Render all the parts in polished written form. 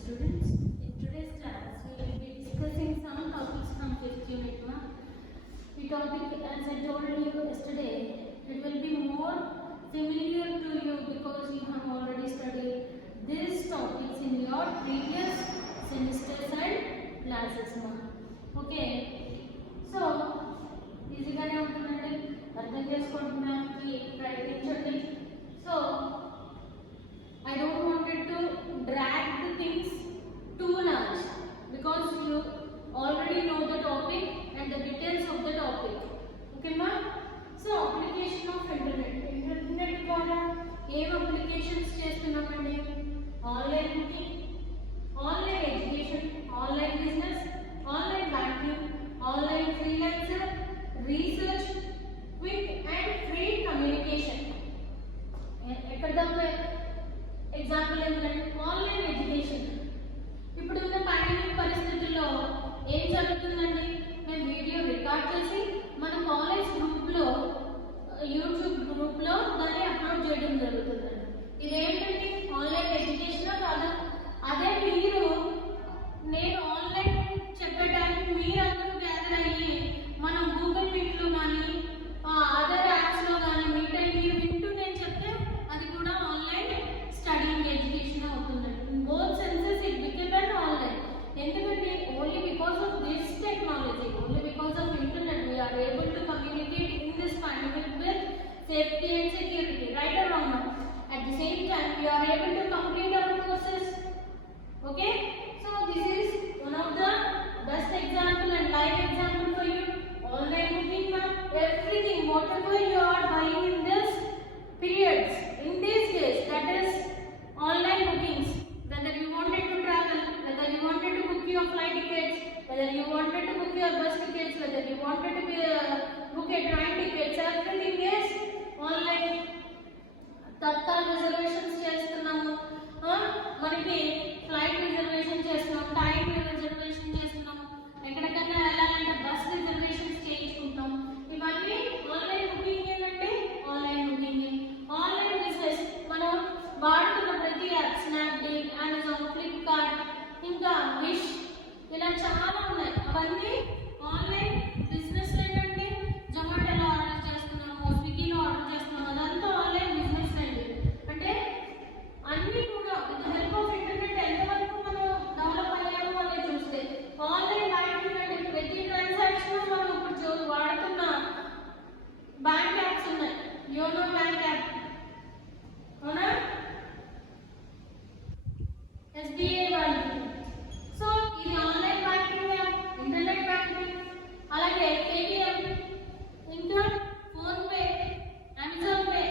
students. In today's class, we will be discussing some topics from 5th unit. The topic, as I told you yesterday, it will be more familiar to you because you have already studied these topics in your previous semesters and classes. Okay. So, ఈజీగానే ఉంటుందండి, అర్థం చేసుకోవడానికి ప్రయత్నించండి. So I don't wanted to drag the things too much because you already know the topic and the details of the topic. Okay, ma? So, application of internet. Internet ద్వారా ఏం అప్లికేషన్స్ చేస్తున్నామండి? Online booking, online education, online business, online banking, online freelancer, research, quick and free communication. ఎక్కడ దాకా ఎగ్జాంపుల్ ఏంటంటే online education. ఇప్పుడున్న పాండమిక్ పరిస్థితుల్లో ఏం జరుగుతుందండి? మేము వీడియో రికార్డ్ చేసి మన కాలేజ్ గ్రూప్లో, యూట్యూబ్ గ్రూప్లో దాన్ని అప్లోడ్ చేయడం జరుగుతుందండి. ఇదేంటండి? ఆన్లైన్ ఎడ్యుకేషన్ కాదా? అదే మీరు నేను ఆన్లైన్ చెప్పడానికి మీరందరూ గ్యాదర్ అయ్యి మనం గూగుల్ మీట్లో కానీ అదర్ యాప్స్లో కానీ మీట్ అయ్యి వింటూ నేను చెప్తే అది కూడా ఆన్లైన్ స్టడీయింగ్ ఎడ్యుకేషన్ అవుతుందండి. In both senses it became and online. ఎందుకంటే only because of this technology, only because of internet we are able to communicate in this pandemic with safety and security, right or wrong? At the same time we are able to complete our courses. Okay, so this is one of the best example and live example for you. Online booking, everything whatever you are buying in this periods, in these days, that is online bookings. Whether you wanted to travel, whether you wanted to book your flight tickets, whether you wanted to book your bus tickets, whether you wanted to book a train tickets, everything is online. Tatkal రిజర్వేషన్స్ చేస్తున్నాము, మనకి flight reservation చేస్తున్నాం, time reservation చేస్తున్నాము, ఎక్కడికైనా వెళ్ళాలంటే bus reservations చేయించుకుంటాం. ఇవన్నీ online booking. ఏంటంటే online booking. Online business మనం వాడుతున్న ప్రతి యాప్, స్నాప్డీల్, అమెజాన్, ఫ్లిప్కార్ట్, ఇంకా విష్, ఇలా చాలా ఉన్నాయి. అవన్నీ ఆన్లైన్ బిజినెస్. ఏంటంటే జొమాటోలో ఆర్డర్ చేస్తున్నాము, స్విగ్గీలో ఆర్డర్ చేస్తున్నాము, అదంతా ఆన్లైన్ బిజినెస్ అండి. అంటే అన్నీ కూడా విత్ హెల్ప్ ఆఫ్ ఇంటర్నెట్ ఎంతవరకు మనం డెవలప్ అయ్యాము అనేది చూస్తే, ఆన్లైన్ బ్యాంకింగ్ అంటే ప్రతి ట్రాన్సాక్షన్ మనం ఇప్పుడు వాడుతున్న బ్యాంక్ యాప్స్ ఉన్నాయి. యోనో బ్యాంక్ యాప్, అవునా? SBI banking. సో ఇది online banking app, internet banking. అలాగే పేటిఎం, ఇంకా PhonePe, Amazon pay,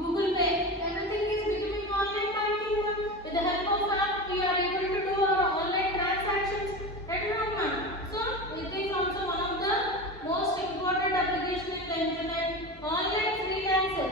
Google pay, everything is becoming online banking. With the help of app we are able to do our online transactions at home. So it is also one of the most important application in the internet. Online freelancer,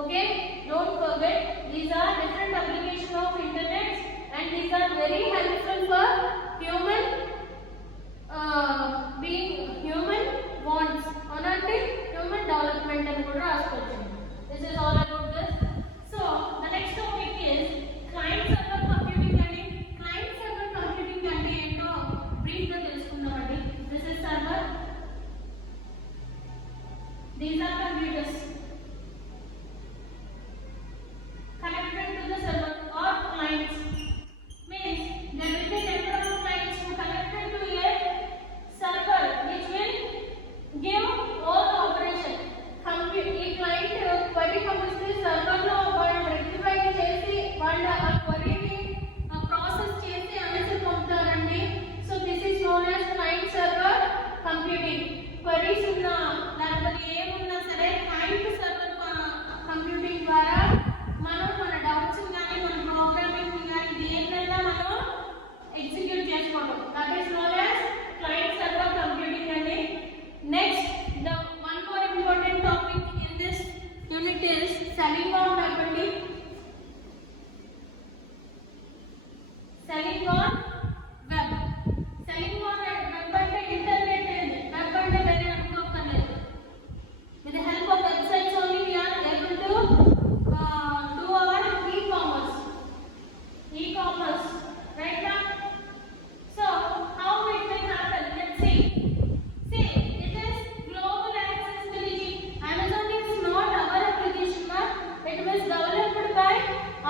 Okay, don't forget, these are different applications of internet and these are very helpful for human being human wants అనంటే human development అని కూడా రాసుకోవచ్చు. This is all about this. So the next topic is client server computing అని. Client server computing అంటే ఏంటో brief గా తెలుసుకుందామండి. This is server. These are computers connected to the server or clients. Means there will be number of clients who connected to a server which will give all the operation. ఈ client query పంపిస్తే server లో వాళ్ళు rectify చేసి వాళ్ళ ఆ క్వరీని process చేసి answer పంపుతారండి. So this is known as client server computing. Queries ఉన్నా లేకపోతే ఏమున్నా సరే క్లయింట్ సర్వర్ కంప్యూటింగ్ ద్వారా మనం మన డౌట్స్ కానీ మన ప్రోగ్రామింగ్ కానీ దేన్నైనా మనం ఎగ్జిక్యూట్ చేసుకోవడం. That is known as client server computing అండి. Next the one more important topic in this unit is selling on web అండి. selling on web. selling on web అంటే ఇంటర్నెట్ వెబ్ అంటే వేరే అనుకోకర్లేదు. with the help of websites only we are able to do our e-commerce right now. So how it will happen, let's see. See, it is global accessibility. Amazon is not our application, but it was developed by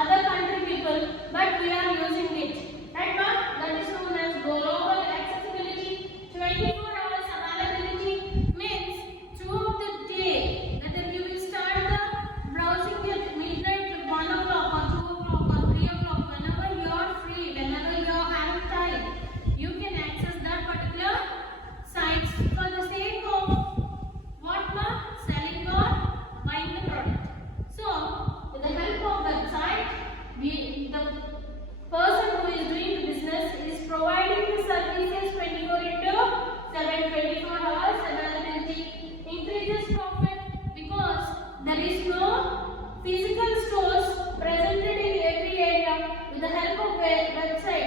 other country people, but we are using it. Right now, that is known as global accessibility. 24 hours availability means throughout the day, whether you will start the browsing at midnight, 1 o'clock or 2 o'clock or 3 o'clock, whenever you are free, whenever you are having time, you can access that particular sites for the sake of what not selling or buying the product. So with the help of website, the person who is doing the business is providing the services 24/7, 24 hours availability, increases profit because there is no physical stores presented in every area. With the help of website,